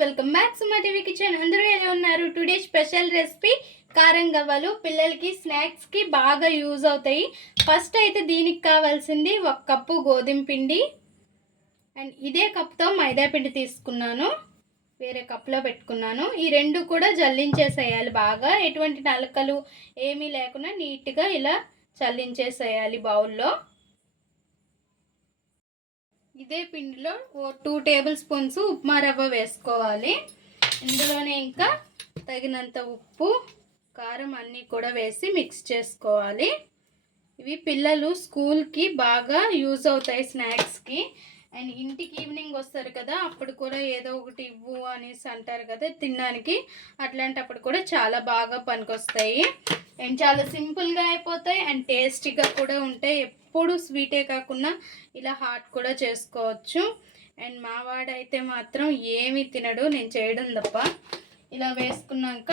Welcome back Suma TV kitchen. అందరూ ఎలా ఉన్నారు? టుడే స్పెషల్ రెసిపీ కారం గవ్వలు. పిల్లలకి స్నాక్స్కి బాగా యూజ్ అవుతాయి. ఫస్ట్ అయితే దీనికి కావాల్సింది ఒక కప్పు గోధుమ పిండి. అండ్ ఇదే కప్తో మైదా పిండి తీసుకున్నాను. వేరే కప్లో పెట్టుకున్నాను. ఈ రెండు కూడా జల్లించేసేయాలి బాగా. ఎటువంటి నలకలు ఏమీ లేకుండా నీట్గా ఇలా చల్లించేసేయాలి బౌల్లో. ఇదే పిండిలో ఓ టూ టేబుల్ స్పూన్స్ ఉప్మా రవ్వ వేసుకోవాలి. ఇందులోనే ఇంకా తగినంత ఉప్పు కారం అన్నీ కూడా వేసి మిక్స్ చేసుకోవాలి. ఇవి పిల్లలు స్కూల్కి బాగా యూజ్ అవుతాయి స్నాక్స్కి అండ్ ఇంటికి ఈవినింగ్ వస్తారు కదా అప్పుడు కూడా ఏదో ఒకటి ఇవ్వు అనేసి అంటారు కదా తినడానికి అట్లాంటప్పుడు కూడా చాలా బాగా పనికొస్తాయి. అండ్ చాలా సింపుల్గా అయిపోతాయి అండ్ టేస్టీగా కూడా ఉంటాయి. ఎప్పుడు స్వీటే కాకుండా ఇలా హాట్ కూడా చేసుకోవచ్చు. అండ్ మా వాడైతే మాత్రం ఏమి తినడు నేను చేయడం తప్ప. ఇలా వేసుకున్నాక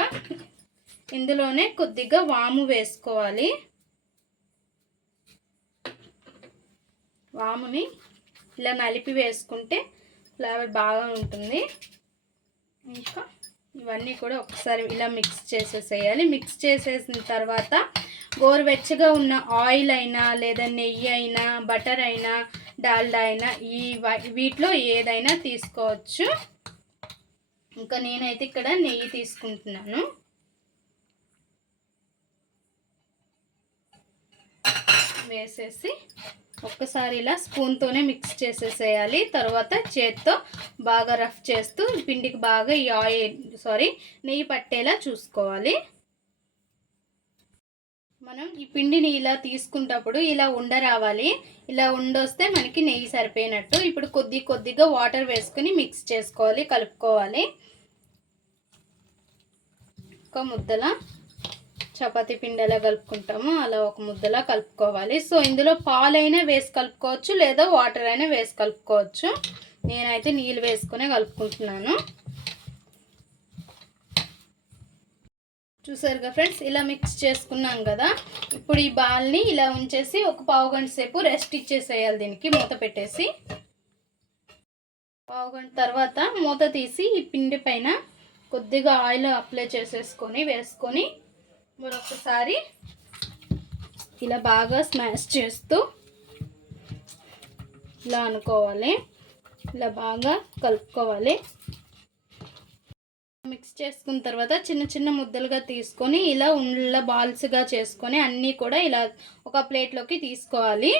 ఇందులోనే కొద్దిగా వాము వేసుకోవాలి. వాముని ఇలా నలిపి వేసుకుంటే ఫ్లేవర్ బాగా ఉంటుంది. ఇంకా ఇవన్నీ కూడా ఒకసారి ఇలా మిక్స్ చేసేసేయాలి. మిక్స్ చేసేసిన తర్వాత గోరువెచ్చగా ఉన్న ఆయిల్ అయినా లేదా నెయ్యి అయినా బటర్ అయినా డాల్డా అయినా ఈ వీటిలో ఏదైనా తీసుకోవచ్చు. ఇంకా నేనైతే ఇక్కడ నెయ్యి తీసుకుంటున్నాను. వేసేసి ఒక్కసారి ఇలా స్పూన్తోనే మిక్స్ చేసేసేయాలి. తర్వాత చేత్తో బాగా రఫ్ చేస్తూ పిండికి బాగా ఈ ఆయిల్ సారీ నెయ్యి పట్టేలా చూసుకోవాలి. మనం ఈ పిండిని ఇలా తీసుకుంటప్పుడు ఇలా ఉండ రావాలి. ఇలా ఉండొస్తే మనకి నెయ్యి సరిపోయినట్టు. ఇప్పుడు కొద్ది కొద్దిగా వాటర్ వేసుకుని మిక్స్ చేసుకోవాలి కలుపుకోవాలి. ఒక ముద్దలా. చపాతీ పిండి ఎలా కలుపుకుంటామో అలా ఒక ముద్దలా కలుపుకోవాలి. సో ఇందులో పాలైనా వేసి కలుపుకోవచ్చు లేదా వాటర్ అయినా వేసి కలుపుకోవచ్చు. నేనైతే నీళ్ళు వేసుకునే కలుపుకుంటున్నాను. చూసారుగా ఫ్రెండ్స్ ఇలా మిక్స్ చేసుకున్నాం కదా. ఇప్పుడు ఈ బాల్ని ఇలా ఉంచేసి ఒక పావు గంట సేపు రెస్ట్ ఇచ్చేసేయాలి దీనికి మూత పెట్టేసి. పావు గంట తర్వాత మూత తీసి ఈ పిండి పైన కొద్దిగా ఆయిల్ అప్లై చేసేసుకొని వేసుకొని మరొకసారి ఇలా బాగా స్మాష్ చేస్తూ ఇలా అనుకోవాలి. ఇలా బాగా కలుపుకోవాలి. మిక్స్ చేసుకున్న తర్వాత చిన్న చిన్న ముద్దలుగా తీసుకొని ఇలా ఉండ్ల బాల్స్గా చేసుకొని అన్నీ కూడా ఇలా ఒక ప్లేట్లోకి తీసుకోవాలి.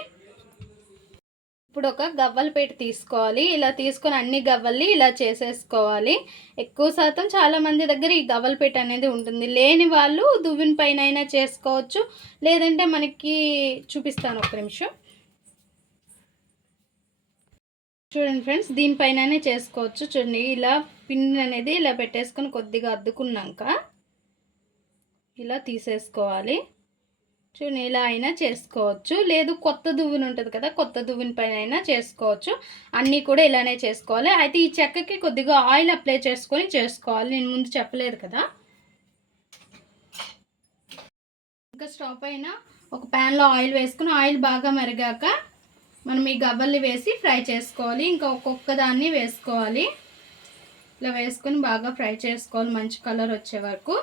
ఇప్పుడు ఒక గవ్వల పేట తీసుకోవాలి. ఇలా తీసుకొని అన్ని గవ్వల్ని ఇలా చేసేసుకోవాలి. ఎక్కువ శాతం చాలా మంది దగ్గర ఈ గవ్వల పేట అనేది ఉంటుంది. లేని వాళ్ళు దువ్విన పైన అయినా చేసుకోవచ్చు. లేదంటే మనకి చూపిస్తాను ఒక నిమిషం. చూడండి ఫ్రెండ్స్ దీనిపైననే చేసుకోవచ్చు. చూడండి ఇలా పిండి అనేది ఇలా పెట్టేసుకొని కొద్దిగా అద్దుకున్నాక ఇలా తీసేసుకోవాలి. చూడండి ఇలా అయినా చేసుకోవచ్చు. లేదు కొత్త దువ్వుని ఉంటుంది కదా కొత్త దువ్వుని పైన అయినా చేసుకోవచ్చు. అన్నీ కూడా ఇలానే చేసుకోవాలి. అయితే ఈ చెక్కకి కొద్దిగా ఆయిల్ అప్లై చేసుకొని చేసుకోవాలి. నేను ముందు చెప్పలేదు కదా. ఇంకా స్టవ్ పైన ఒక ప్యాన్లో ఆయిల్ వేసుకుని ఆయిల్ బాగా మరిగాక మనం ఈ గవ్వల్ని వేసి ఫ్రై చేసుకోవాలి. ఇంకా ఒక్కొక్క దాన్ని వేసుకోవాలి. ఇలా వేసుకొని బాగా ఫ్రై చేసుకోవాలి. మంచి కలర్ వచ్చే వరకు.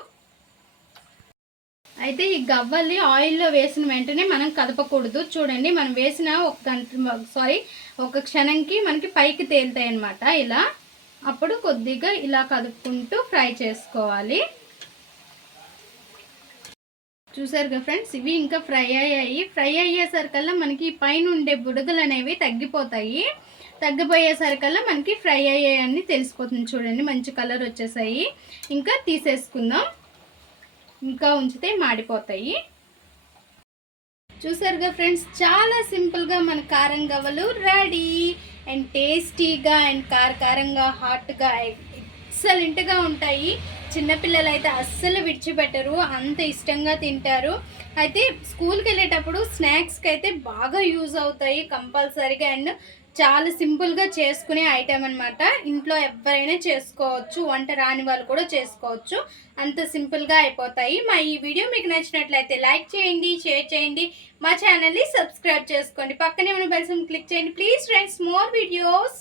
అయితే ఈ గవ్వల్ని ఆయిల్లో వేసిన వెంటనే మనం కదపకూడదు. చూడండి మనం వేసిన ఒక గంట సారీ ఒక క్షణంకి మనకి పైకి తేలుతాయి అనమాట ఇలా. అప్పుడు కొద్దిగా ఇలా కదుపుకుంటూ ఫ్రై చేసుకోవాలి. చూసారుగా ఫ్రెండ్స్ ఇవి ఇంకా ఫ్రై అయ్యాయి. ఫ్రై అయ్యేసరికల్లా మనకి పైన ఉండే బుడగలు అనేవి తగ్గిపోతాయి. తగ్గిపోయేసరికల్లా మనకి ఫ్రై అయ్యాయని తెలిసిపోతుంది. చూడండి మంచి కలర్ వచ్చేసాయి. ఇంకా తీసేసుకుందాం. ఇంకా ఉంచితే మాడిపోతాయి. చూసారుగా ఫ్రెండ్స్ చాలా సింపుల్గా మన కారం గవ్వలు రెడీ. అండ్ టేస్టీగా అండ్ కారకారంగా హాట్గా ఎక్సలెంట్గా ఉంటాయి. చిన్నపిల్లలు అయితే అస్సలు విడిచిపెట్టరు అంత ఇష్టంగా తింటారు. అయితే స్కూల్కి వెళ్ళేటప్పుడు స్నాక్స్కి అయితే బాగా యూజ్ అవుతాయి కంపల్సరీగా. అండ్ చాలా సింపుల్గా చేసుకునే ఐటెం అనమాట ఇంట్లో ఎవరైనా చేసుకోవచ్చు వంట రాని వాళ్ళు కూడా చేసుకోవచ్చు. అంత సింపుల్గా అయిపోతాయి. మా ఈ వీడియో మీకు నచ్చినట్లయితే లైక్ చేయండి షేర్ చేయండి. మా ఛానల్ని సబ్స్క్రైబ్ చేసుకోండి. పక్కనే ఉన్న బెల్సం క్లిక్ చేయండి. Please friends more videos.